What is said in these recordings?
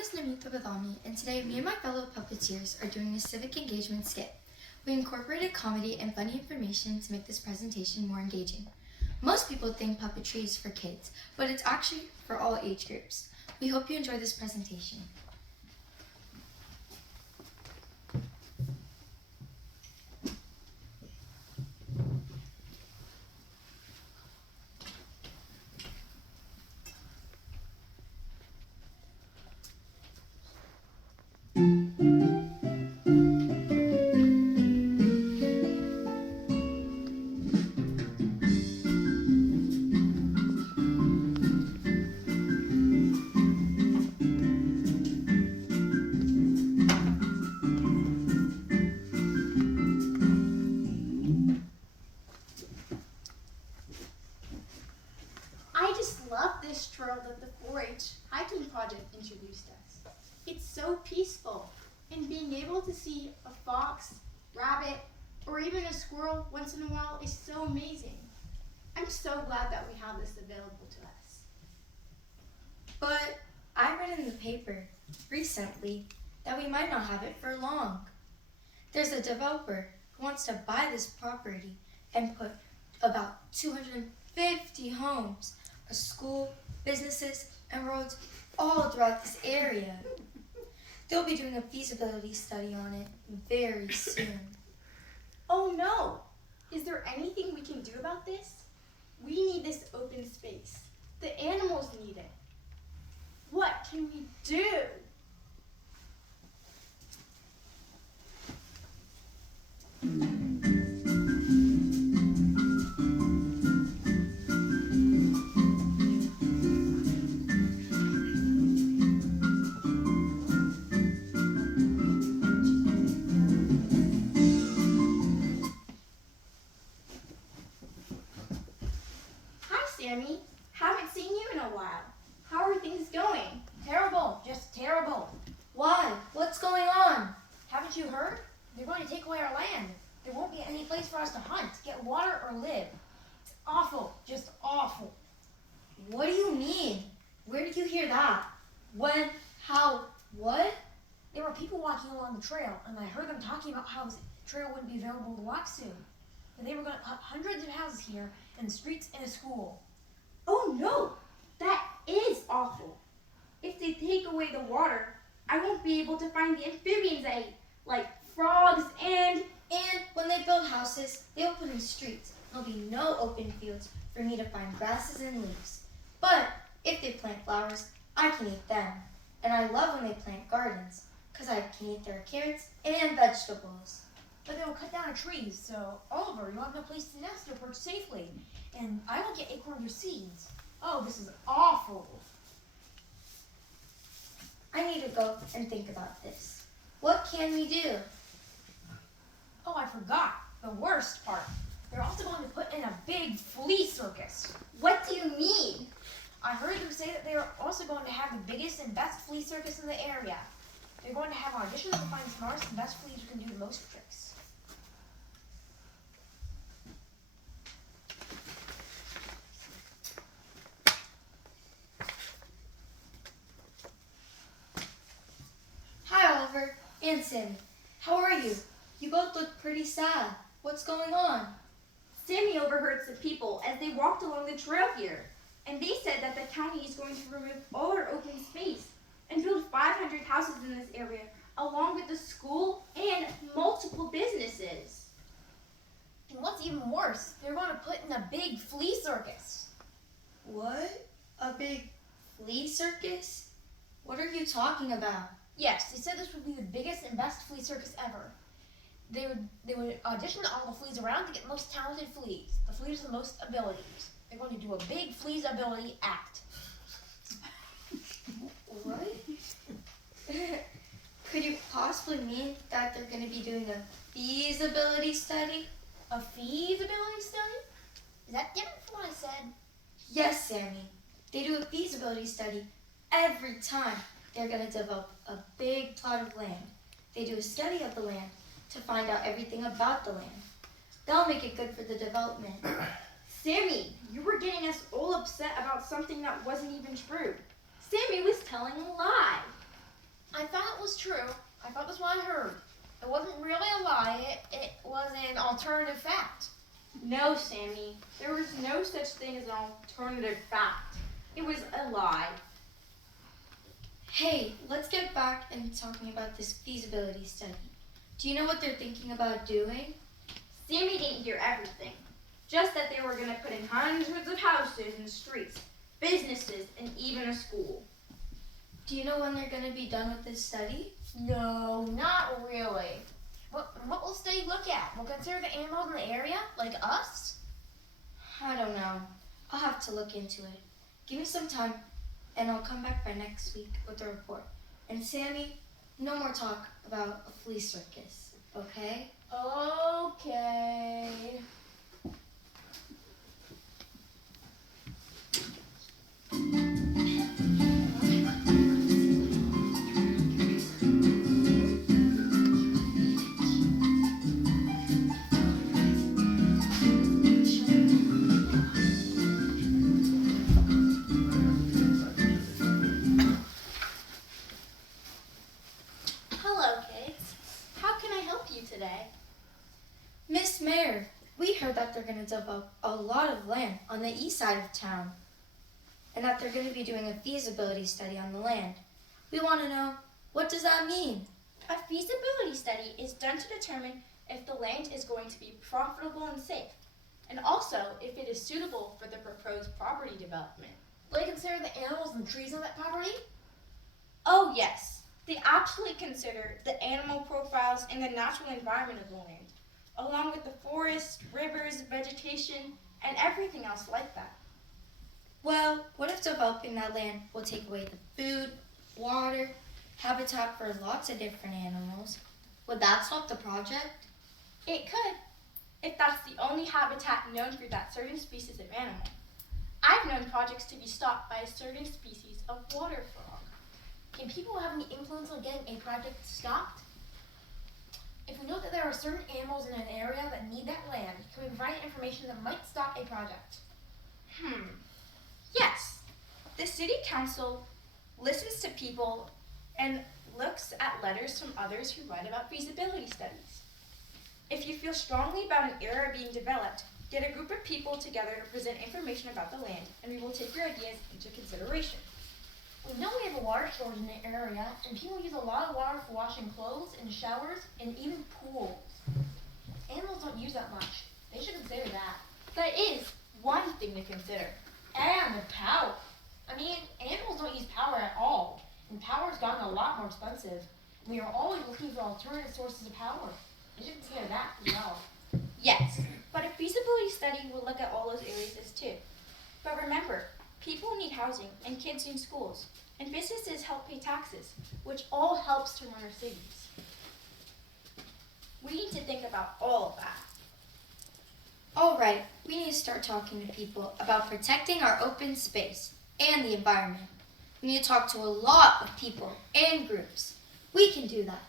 is Namita Badami, and today me and my fellow puppeteers are doing a civic engagement skit. We incorporated comedy and funny information to make this presentation more engaging. Most people think puppetry is for kids, but it's actually for all age groups. We hope you enjoy this presentation. I just love this trail that the 4-H hiking project introduced us. It's so peaceful, and being able to see a fox, rabbit, or even a squirrel once in a while is so amazing. I'm so glad that we have this available to us. But I read in the paper recently that we might not have it for long. There's a developer who wants to buy this property and put about 250 homes, a school, businesses, and roads all throughout this area. They'll be doing a feasibility study on it very soon. Oh no! Is there anything we can do about this? We need this open space. The animals need it. What can we do? Sammy, haven't seen you in a while. How are things going? Terrible, just terrible. Why? What's going on? Haven't you heard? They're going to take away our land. There won't be any place for us to hunt, get water, or live. It's awful, just awful. What do you mean? Where did you hear that? When? How? What? There were people walking along the trail, and I heard them talking about how the trail wouldn't be available to walk soon. And they were going to cut hundreds of houses here, and streets, and a school. Oh no, that is awful. If they take away the water, I won't be able to find the amphibians I ate, like frogs and... And when they build houses, they'll put in streets. There'll be no open fields for me to find grasses and leaves. But if they plant flowers, I can eat them. And I love when they plant gardens, because I can eat their carrots and vegetables. But they will cut down our trees, so Oliver, you'll have no place to nest or perch safely. And I won't get acorns or seeds. Oh, this is awful. I need to go and think about this. What can we do? Oh, I forgot. The worst part. They're also going to put in a big flea circus. What do you mean? I heard them say that they are also going to have the biggest and best flea circus in the area. They're going to have auditions to find the smartest and best fleas who can do the most tricks. Hi, Oliver and Sammy. How are you? You both look pretty sad. What's going on? Sammy overheard some people as they walked along the trail here, and they said that the county is going to remove all our open space and build 500 houses in this area, along with the school and multiple businesses. And what's even worse, they're going to put in a big flea circus. What? A big flea circus? What are you talking about? Yes, they said this would be the biggest and best flea circus ever. They would audition all the fleas around to get the most talented fleas, the fleas with the most abilities. They're going to do a big fleas ability act. What? Could you possibly mean that they're going to be doing a feasibility study? A feasibility study? Is that different from what I said? Yes, Sammy. They do a feasibility study every time they're going to develop a big plot of land. They do a study of the land to find out everything about the land. They'll make it good for the development. Sammy, you were getting us all upset about something that wasn't even true. Sammy was telling a lie. I thought that's what I heard. It wasn't really a lie, it was an alternative fact. No, Sammy. There was no such thing as an alternative fact. It was a lie. Hey, let's get back and talking about this feasibility study. Do you know what they're thinking about doing? Sammy didn't hear everything. Just that they were going to put in hundreds of houses and streets, businesses, and even a school. Do you know when they're going to be done with this study? No, not really. What will the study look at? We'll consider the animals in the area, like us? I don't know. I'll have to look into it. Give me some time, and I'll come back by next week with a report. And Sammy, no more talk about a flea circus, okay? Okay. Hello, kids. How can I help you today? Miss Mayor, we heard that they're going to develop a lot of land on the east side of town, and that they're going to be doing a feasibility study on the land. We want to know, what does that mean? A feasibility study is done to determine if the land is going to be profitable and safe, and also if it is suitable for the proposed property development. Will they consider the animals and trees on that property? Oh yes, they absolutely consider the animal profiles and the natural environment of the land, along with the forests, rivers, vegetation, and everything else like that. Well, what if developing that land will take away the food, water, habitat for lots of different animals? Would that stop the project? It could, if that's the only habitat known for that certain species of animal. I've known projects to be stopped by a certain species of water frog. Can people have any influence on getting a project stopped? If we know that there are certain animals in an area that need that land, can we provide information that might stop a project? Yes. The city council listens to people and looks at letters from others who write about feasibility studies. If you feel strongly about an area being developed, get a group of people together to present information about the land, and we will take your ideas into consideration. We know we have a water shortage in the area, and people use a lot of water for washing clothes, and showers, and even pools. Animals don't use that much. They should consider that. That is one thing to consider. And the power. I mean, animals don't use power at all, and power's gotten a lot more expensive. We are always looking for alternative sources of power. They should consider that as well. Yes, but a feasibility study will look at all those areas too. But remember, people need housing, and kids need schools, and businesses help pay taxes, which all helps to run our cities. We need to think about all of that. All right, we need to start talking to people about protecting our open space and the environment. We need to talk to a lot of people and groups. We can do that.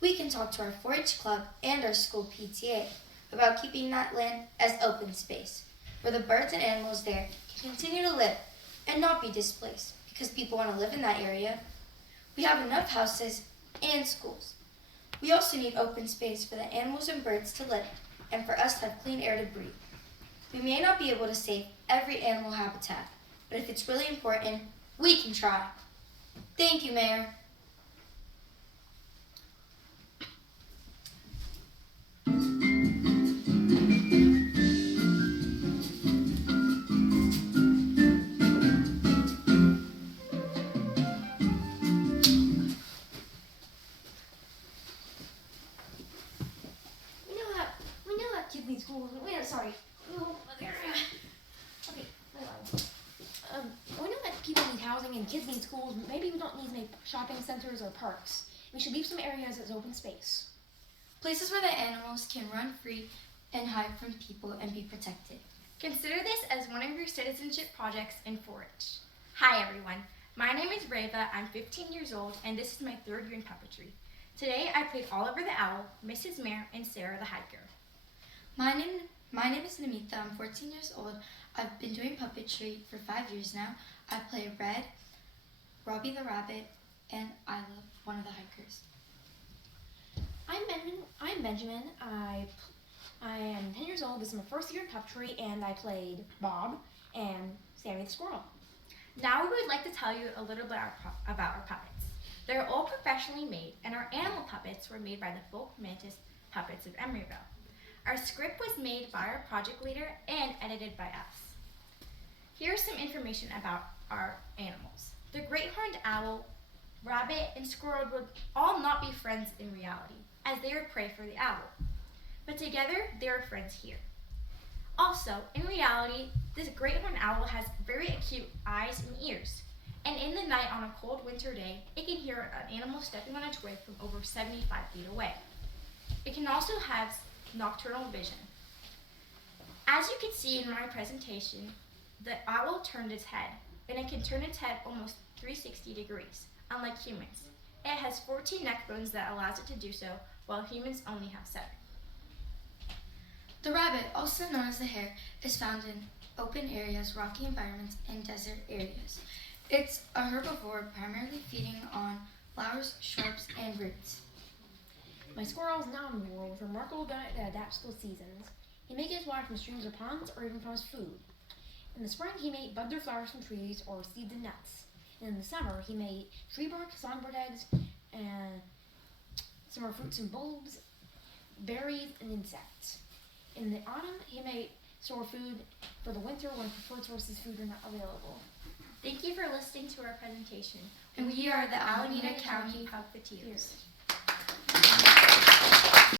We can talk to our 4-H club and our school PTA about keeping that land as open space, where the birds and animals there can continue to live and not be displaced because people want to live in that area. We have enough houses and schools. We also need open space for the animals and birds to live and for us to have clean air to breathe. We may not be able to save every animal habitat, but if it's really important, we can try. Thank you, Mayor. We know that kids need schools. Sorry. Okay, we know that people need housing and kids need schools. Maybe we don't need to make shopping centers or parks. We should leave some areas as open space. Places where the animals can run free and hide from people and be protected. Consider this as one of your citizenship projects in 4-H. Hi everyone, my name is Reva, I'm 15 years old, and this is my 3rd year in puppetry. Today I played Oliver the Owl, Mrs. Mare, and Sarah the Hiker. My name is Namita. I'm 14 years old. I've been doing puppetry for 5 years now. I play Red, Robbie the Rabbit, and Isla, one of the hikers. I'm Benjamin. I am 10 years old. This is my first year in puppetry, and I played Bob and Sammy the Squirrel. Now we would like to tell you a little bit about our puppets. They're all professionally made, and our animal puppets were made by the Folk Mantis Puppets of Emeryville. Our script was made by our project leader and edited by us. Here's some information about our animals. The great horned owl, rabbit, and squirrel would all not be friends in reality, as they are prey for the owl. But together, they are friends here. Also, in reality, this great horned owl has very acute eyes and ears. And in the night on a cold winter day, it can hear an animal stepping on a twig from over 75 feet away. It can also have nocturnal vision. As you can see in my presentation, the owl turned its head, and it can turn its head almost 360 degrees, unlike humans. It has 14 neck bones that allows it to do so, while humans only have 7. The rabbit, also known as the hare, is found in open areas, rocky environments, and desert areas. It's a herbivore, primarily feeding on flowers, shrubs, and roots. My squirrel is an omnivore with a remarkable diet that adapts to the seasons. He may get his water from streams or ponds, or even from his food. In the spring, he may eat buds or flowers from trees, or seeds and nuts. And in the summer, he may eat tree bark, songbird eggs, and summer fruits and bulbs, berries, and insects. In the autumn, he may store food for the winter when preferred sources of food are not available. Thank you for listening to our presentation. And we are the Alameda County Puppeteers.